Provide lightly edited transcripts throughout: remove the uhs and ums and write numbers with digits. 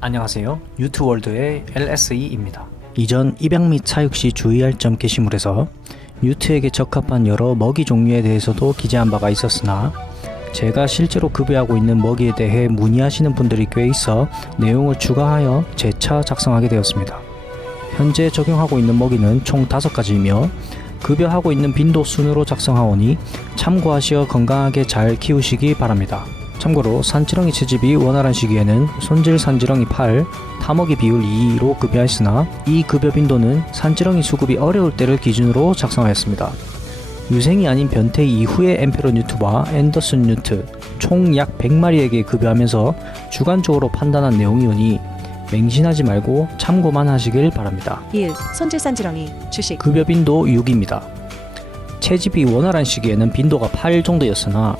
안녕하세요. 유트월드의 LSE입니다. 이전 입양 및 사육 시 주의할 점 게시물에서 유트에게 적합한 여러 먹이 종류에 대해서도 기재한 바가 있었으나 제가 실제로 급여하고 있는 먹이에 대해 문의하시는 분들이 꽤 있어 내용을 추가하여 재차 작성하게 되었습니다. 현재 적용하고 있는 먹이는 총 5가지이며 급여하고 있는 빈도 순으로 작성하오니 참고하시어 건강하게 잘 키우시기 바랍니다. 참고로 산지렁이 채집이 원활한 시기에는 손질 산지렁이 8, 타먹이 비율 2로 급여했으나 이 급여 빈도는 산지렁이 수급이 어려울 때를 기준으로 작성하였습니다. 유생이 아닌 변태 이후의 엠페로 뉴트와 앤더슨 뉴트 총 약 100마리에게 급여하면서 주관적으로 판단한 내용이오니 맹신하지 말고 참고만 하시길 바랍니다. 1. 손질 산지렁이 주식 급여 빈도 6입니다. 채집이 원활한 시기에는 빈도가 8 정도였으나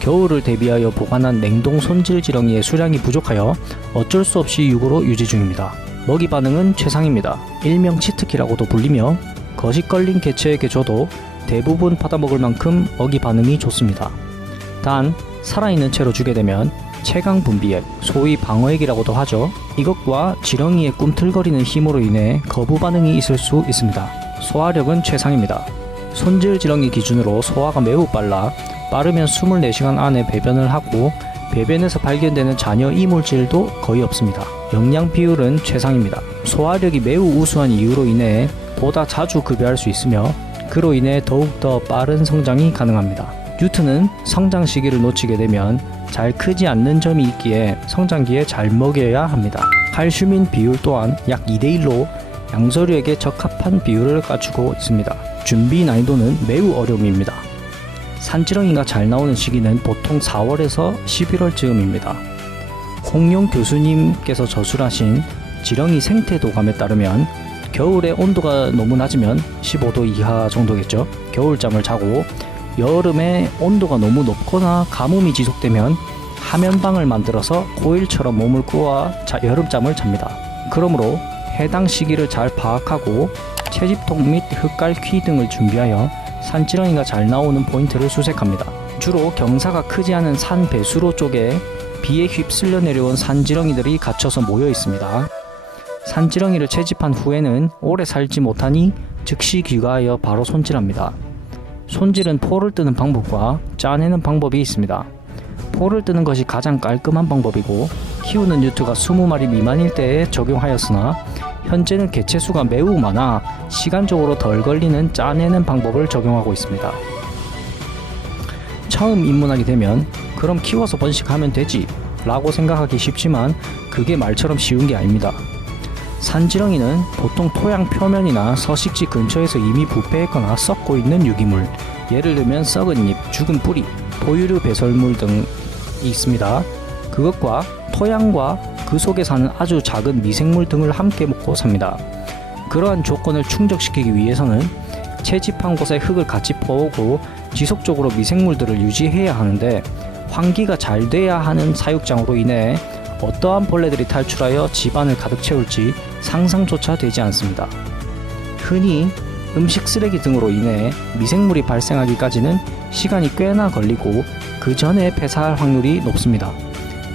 겨울을 대비하여 보관한 냉동 손질 지렁이의 수량이 부족하여 어쩔 수 없이 6으로 유지 중입니다. 먹이 반응은 최상입니다. 일명 치트키라고도 불리며 거식 걸린 개체에게 줘도 대부분 받아먹을 만큼 먹이 반응이 좋습니다. 단 살아있는 채로 주게 되면 체강 분비액, 소위 방어액이라고도 하죠. 이것과 지렁이의 꿈틀거리는 힘으로 인해 거부 반응이 있을 수 있습니다. 소화력은 최상입니다. 손질 지렁이 기준으로 소화가 매우 빠르면 24시간 안에 배변을 하고 배변에서 발견되는 잔여 이물질도 거의 없습니다. 영양 비율은 최상입니다. 소화력이 매우 우수한 이유로 인해 보다 자주 급여할 수 있으며 그로 인해 더욱더 빠른 성장이 가능합니다. 뉴트는 성장 시기를 놓치게 되면 잘 크지 않는 점이 있기에 성장기에 잘 먹여야 합니다. 칼슘인 비율 또한 약 2대1로 양서류에게 적합한 비율을 갖추고 있습니다. 준비 난이도는 매우 어려움입니다. 산지렁이가 잘 나오는 시기는 보통 4월에서 11월쯤입니다. 홍용 교수님께서 저술하신 지렁이 생태 도감에 따르면 겨울에 온도가 너무 낮으면 15도 이하 정도겠죠. 겨울잠을 자고 여름에 온도가 너무 높거나 가뭄이 지속되면 하면방을 만들어서 코일처럼 몸을 꾸어 여름잠을 잡니다. 그러므로 해당 시기를 잘 파악하고 채집통 및 흙갈퀴 등을 준비하여 산지렁이가 잘 나오는 포인트를 수색합니다. 주로 경사가 크지 않은 산 배수로 쪽에 비에 휩쓸려 내려온 산지렁이들이 갇혀서 모여 있습니다. 산지렁이를 채집한 후에는 오래 살지 못하니 즉시 귀가하여 바로 손질합니다. 손질은 포를 뜨는 방법과 짜내는 방법이 있습니다. 포를 뜨는 것이 가장 깔끔한 방법이고 키우는 뉴트가 20마리 미만일 때에 적용하였으나 현재는 개체 수가 매우 많아 시간적으로 덜 걸리는 짜내는 방법을 적용하고 있습니다. 처음 입문하게 되면 그럼 키워서 번식하면 되지 라고 생각하기 쉽지만 그게 말처럼 쉬운 게 아닙니다. 산지렁이는 보통 토양 표면이나 서식지 근처에서 이미 부패했거나 썩고 있는 유기물, 예를 들면 썩은 잎, 죽은 뿌리, 포유류 배설물 등이 있습니다. 그것과 토양과 그 속에 사는 아주 작은 미생물 등을 함께 먹고 삽니다. 그러한 조건을 충족시키기 위해서는 채집한 곳에 흙을 같이 퍼오고 지속적으로 미생물들을 유지해야 하는데 환기가 잘 돼야 하는 사육장으로 인해 어떠한 벌레들이 탈출하여 집안을 가득 채울지 상상조차 되지 않습니다. 흔히 음식 쓰레기 등으로 인해 미생물이 발생하기까지는 시간이 꽤나 걸리고 그 전에 폐사할 확률이 높습니다.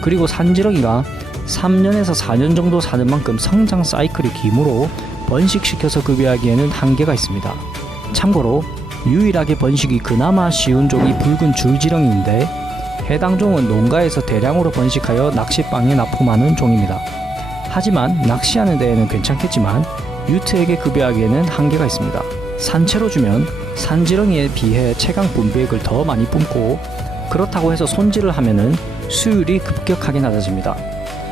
그리고 산지렁이가 3년에서 4년 정도 사는 만큼 성장 사이클이 기므로 번식시켜서 급여하기에는 한계가 있습니다. 참고로 유일하게 번식이 그나마 쉬운 종이 붉은 줄지렁이인데 해당 종은 농가에서 대량으로 번식하여 낚시방에 납품하는 종입니다. 하지만 낚시하는 데에는 괜찮겠지만 유트에게 급여하기에는 한계가 있습니다. 산채로 주면 산지렁이에 비해 체강 분비액을 더 많이 뿜고 그렇다고 해서 손질을 하면은 수율이 급격하게 낮아집니다.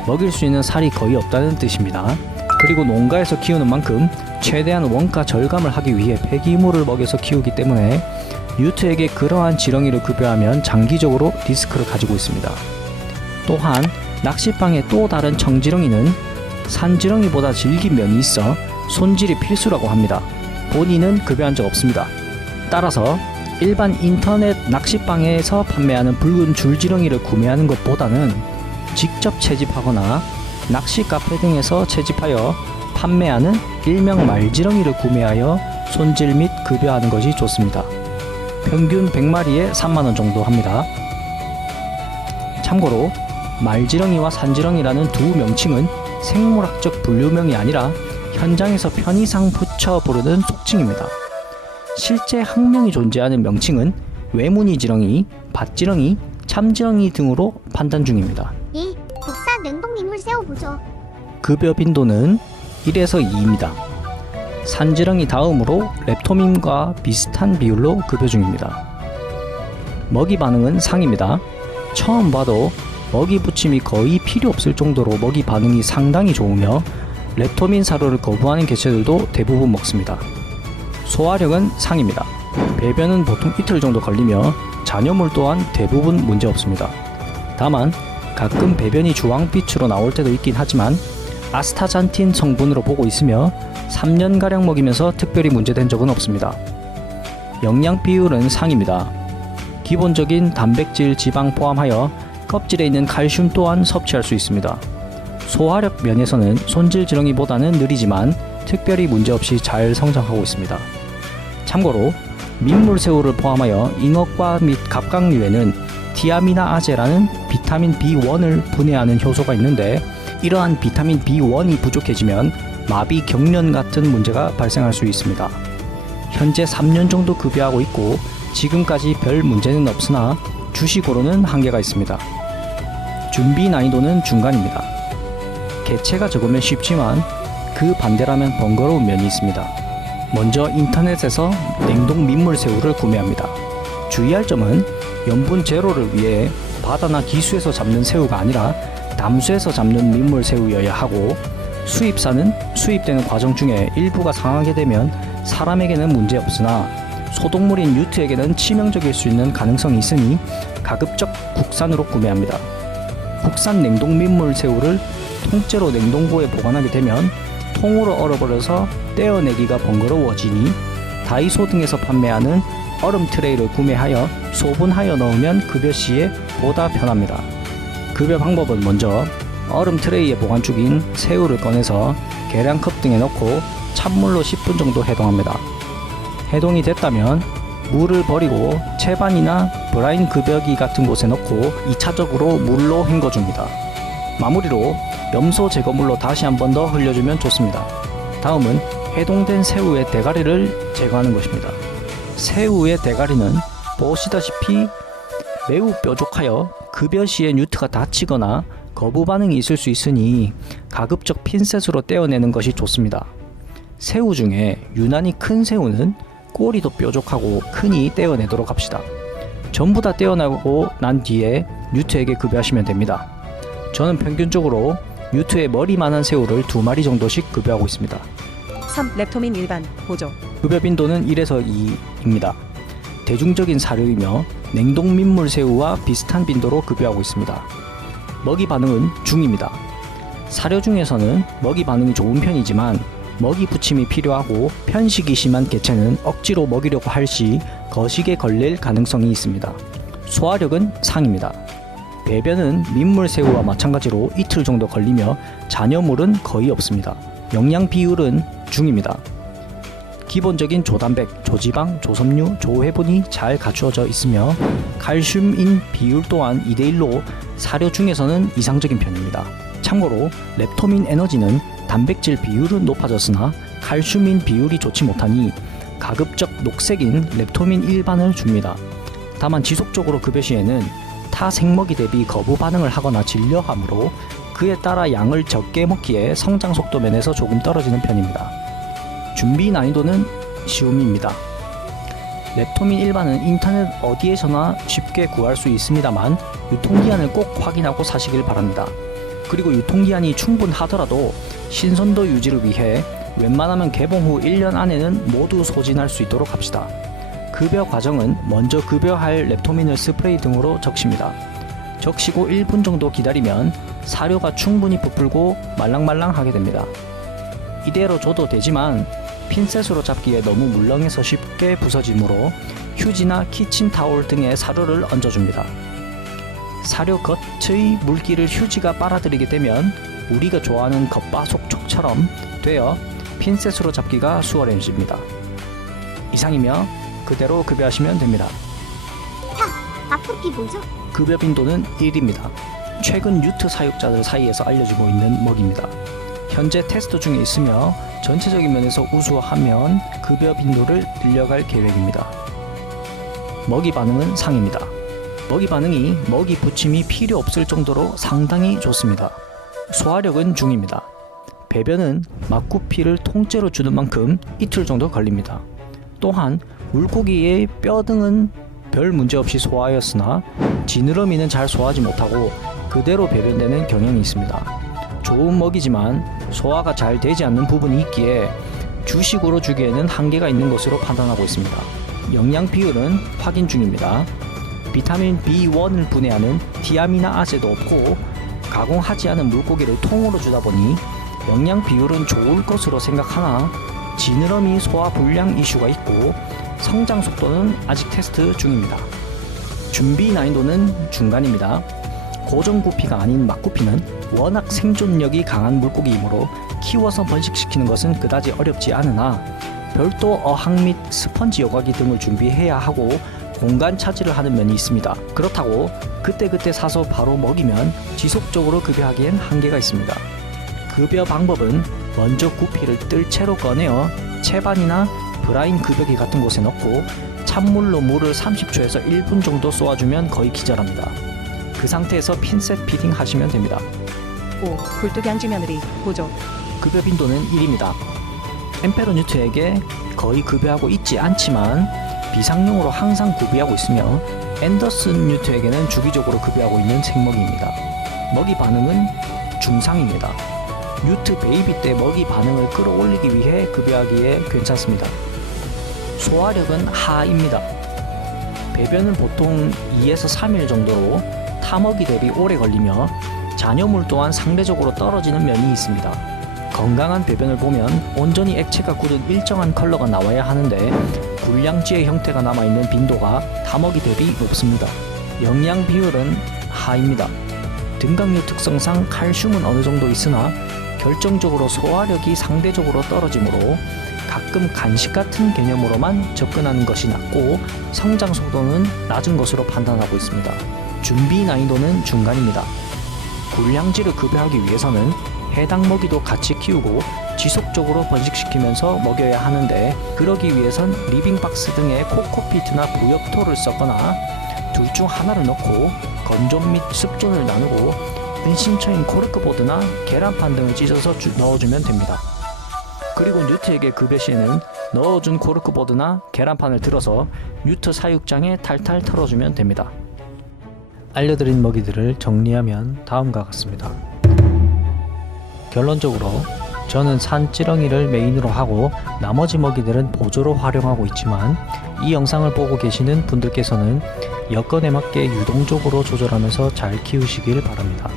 먹일 수 있는 살이 거의 없다는 뜻입니다. 그리고 농가에서 키우는 만큼 최대한 원가 절감을 하기 위해 폐기물을 먹여서 키우기 때문에 유트에게 그러한 지렁이를 급여하면 장기적으로 리스크를 가지고 있습니다. 또한 낚시방의 또 다른 청지렁이는 산지렁이보다 질긴 면이 있어 손질이 필수라고 합니다. 본인은 급여한 적 없습니다. 따라서 일반 인터넷 낚시방에서 판매하는 붉은 줄지렁이를 구매하는 것보다는 직접 채집하거나 낚시 카페 등에서 채집하여 판매하는 일명 말지렁이를 구매하여 손질 및 급여하는 것이 좋습니다. 평균 100마리에 3만원 정도 합니다. 참고로 말지렁이와 산지렁이라는 두 명칭은 생물학적 분류명이 아니라 현장에서 편의상 붙여 부르는 속칭입니다. 실제 학명이 존재하는 명칭은 외무늬지렁이, 밭지렁이, 참지렁이 등으로 판단 중입니다. 2. 국산 냉동민물 새우 보조. 급여 빈도는 1에서 2입니다. 산지렁이 다음으로 렙토민과 비슷한 비율로 급여 중입니다. 먹이 반응은 상입니다. 처음 봐도 먹이 붙임이 거의 필요 없을 정도로 먹이 반응이 상당히 좋으며 렙토민 사료를 거부하는 개체들도 대부분 먹습니다. 소화력은 상입니다. 배변은 보통 이틀 정도 걸리며 잔여물 또한 대부분 문제 없습니다. 다만 가끔 배변이 주황빛으로 나올 때도 있긴 하지만 아스타잔틴 성분으로 보고 있으며 3년가량 먹이면서 특별히 문제된 적은 없습니다. 영양 비율은 상입니다. 기본적인 단백질, 지방 포함하여 껍질에 있는 칼슘 또한 섭취할 수 있습니다. 소화력 면에서는 손질지렁이보다는 느리지만 특별히 문제없이 잘 성장하고 있습니다. 참고로 민물새우를 포함하여 잉어과 및 갑각류에는 티아미나아제라는 비타민 B1을 분해하는 효소가 있는데 이러한 비타민 B1이 부족해지면 마비, 경련 같은 문제가 발생할 수 있습니다. 현재 3년 정도 급여하고 있고 지금까지 별 문제는 없으나 주식으로는 한계가 있습니다. 준비 난이도는 중간입니다. 개체가 적으면 쉽지만 그 반대라면 번거로운 면이 있습니다. 먼저 인터넷에서 냉동 민물새우를 구매합니다. 주의할 점은 염분 제로를 위해 바다나 기수에서 잡는 새우가 아니라 담수에서 잡는 민물새우여야 하고 수입사는 수입되는 과정 중에 일부가 상하게 되면 사람에게는 문제없으나 소독물인 유트에게는 치명적일 수 있는 가능성이 있으니 가급적 국산으로 구매합니다. 국산 냉동 민물새우를 통째로 냉동고에 보관하게 되면 통으로 얼어버려서 떼어내기가 번거로워지니 다이소 등에서 판매하는 얼음 트레이를 구매하여 소분하여 넣으면 급여 시에 보다 편합니다. 급여 방법은 먼저 얼음 트레이에 보관 중인 새우를 꺼내서 계량컵 등에 넣고 찬물로 10분 정도 해동합니다. 해동이 됐다면 물을 버리고 채반이나 브라인 급여기 같은 곳에 넣고 2차적으로 물로 헹궈줍니다. 마무리로 염소 제거물로 다시 한 번 더 흘려주면 좋습니다. 다음은 해동된 새우의 대가리를 제거하는 것입니다. 새우의 대가리는 보시다시피 매우 뾰족하여 급여 시에 뉴트가 다치거나 거부 반응이 있을 수 있으니 가급적 핀셋으로 떼어내는 것이 좋습니다. 새우 중에 유난히 큰 새우는 꼬리도 뾰족하고 크니 떼어내도록 합시다. 전부 다 떼어내고 난 뒤에 뉴트에게 급여하시면 됩니다. 저는 평균적으로 뉴트의 머리만한 새우를 2마리 정도씩 급여하고 있습니다. 3. 렙토민 일반 보조. 급여 빈도는 1에서 2입니다. 대중적인 사료이며 냉동 민물 새우와 비슷한 빈도로 급여하고 있습니다. 먹이 반응은 중입니다. 사료 중에서는 먹이 반응이 좋은 편이지만 먹이 붙임이 필요하고 편식이 심한 개체는 억지로 먹이려고 할 시 거식에 걸릴 가능성이 있습니다. 소화력은 상입니다. 배변은 민물새우와 마찬가지로 이틀 정도 걸리며 잔여물은 거의 없습니다. 영양 비율은 중입니다. 기본적인 조단백, 조지방, 조섬유, 조회분이 잘 갖추어져 있으며 칼슘인 비율 또한 2대1로 사료 중에서는 이상적인 편입니다. 참고로 렙토민 에너지는 단백질 비율은 높아졌으나 칼슘인 비율이 좋지 못하니 가급적 녹색인 렙토민 일반을 줍니다. 다만 지속적으로 급여 시에는 타 생먹이 대비 거부 반응을 하거나 질려하므로 그에 따라 양을 적게 먹기에 성장 속도 면에서 조금 떨어지는 편입니다. 준비 난이도는 쉬움입니다. 렙토민 일반은 인터넷 어디에서나 쉽게 구할 수 있습니다만 유통기한을 꼭 확인하고 사시길 바랍니다. 그리고 유통기한이 충분하더라도 신선도 유지를 위해 웬만하면 개봉 후 1년 안에는 모두 소진할 수 있도록 합시다. 급여 과정은 먼저 급여할 렙토민을 스프레이 등으로 적십니다. 적시고 1분 정도 기다리면 사료가 충분히 부풀고 말랑말랑하게 됩니다. 이대로 줘도 되지만 핀셋으로 잡기에 너무 물렁해서 쉽게 부서지므로 휴지나 키친타올 등에 사료를 얹어줍니다. 사료 겉의 물기를 휴지가 빨아들이게 되면 우리가 좋아하는 겉바속촉처럼 되어 핀셋으로 잡기가 수월해집니다. 이상이며 그대로 급여하시면 됩니다. 4. 아프피 보조. 급여 빈도는 1입니다. 최근 유트 사육자들 사이에서 알려지고 있는 먹이입니다. 현재 테스트 중에 있으며 전체적인 면에서 우수하면 급여 빈도를 늘려갈 계획입니다. 먹이 반응은 상입니다. 먹이 반응이 먹이 부침이 필요 없을 정도로 상당히 좋습니다. 소화력은 중입니다. 배변은 막구피를 통째로 주는 만큼 이틀 정도 걸립니다. 또한 물고기의 뼈 등은 별 문제 없이 소화하였으나 지느러미는 잘 소화하지 못하고 그대로 배변되는 경향이 있습니다. 좋은 먹이지만 소화가 잘 되지 않는 부분이 있기에 주식으로 주기에는 한계가 있는 것으로 판단하고 있습니다. 영양 비율은 확인 중입니다. 비타민 B1을 분해하는 디아미나아제도 없고 가공하지 않은 물고기를 통으로 주다 보니 영양 비율은 좋을 것으로 생각하나 지느러미 소화 불량 이슈가 있고 성장 속도는 아직 테스트 중입니다. 준비 난이도는 중간입니다. 고정 구피가 아닌 막구피는 워낙 생존력이 강한 물고기이므로 키워서 번식시키는 것은 그다지 어렵지 않으나 별도 어항 및 스펀지 여과기 등을 준비해야 하고 공간 차지를 하는 면이 있습니다. 그렇다고 그때그때 사서 바로 먹이면 지속적으로 급여하기엔 한계가 있습니다. 급여 방법은 먼저 구피를 뜰 채로 꺼내어 채반이나 브라인 급여기 같은 곳에 넣고 찬물로 물을 30초에서 1분 정도 쏘아주면 거의 기절합니다. 그 상태에서 핀셋 피딩 하시면 됩니다. 5. 굴뚝 양지 며느리 보조. 급여 빈도는 1입니다. 엠페로 뉴트에게 거의 급여하고 있지 않지만 비상용으로 항상 구비하고 있으며 앤더슨 뉴트에게는 주기적으로 급여하고 있는 생먹이입니다. 먹이 반응은 중상입니다. 뉴트 베이비 때 먹이 반응을 끌어올리기 위해 급여하기에 괜찮습니다. 소화력은 하입니다. 배변은 보통 2에서 3일 정도로 타먹이 대비 오래 걸리며 잔여물 또한 상대적으로 떨어지는 면이 있습니다. 건강한 배변을 보면 온전히 액체가 굳은 일정한 컬러가 나와야 하는데 불량지의 형태가 남아있는 빈도가 타먹이 대비 높습니다. 영양 비율은 하입니다. 등강류 특성상 칼슘은 어느 정도 있으나 결정적으로 소화력이 상대적으로 떨어지므로 가끔 간식 같은 개념으로만 접근하는 것이 낫고 성장 속도는 낮은 것으로 판단하고 있습니다. 준비 난이도는 중간입니다. 불량지를 급여하기 위해서는 해당 먹이도 같이 키우고 지속적으로 번식시키면서 먹여야 하는데 그러기 위해선 리빙박스 등의 코코피트나 부엽토를 섞거나 둘 중 하나를 넣고 건존 및 습존을 나누고 은신처인 코르크보드나 계란판 등을 찢어서 넣어주면 됩니다. 그리고 뉴트에게 급여 시에는 넣어준 코르크보드나 계란판을 들어서 뉴트 사육장에 탈탈 털어주면 됩니다. 알려드린 먹이들을 정리하면 다음과 같습니다. 결론적으로 저는 산지렁이를 메인으로 하고 나머지 먹이들은 보조로 활용하고 있지만 이 영상을 보고 계시는 분들께서는 여건에 맞게 유동적으로 조절하면서 잘 키우시길 바랍니다.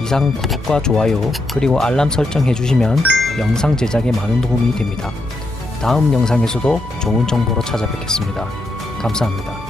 이상 구독과 좋아요 그리고 알람 설정 해주시면 영상 제작에 많은 도움이 됩니다. 다음 영상에서도 좋은 정보로 찾아뵙겠습니다. 감사합니다.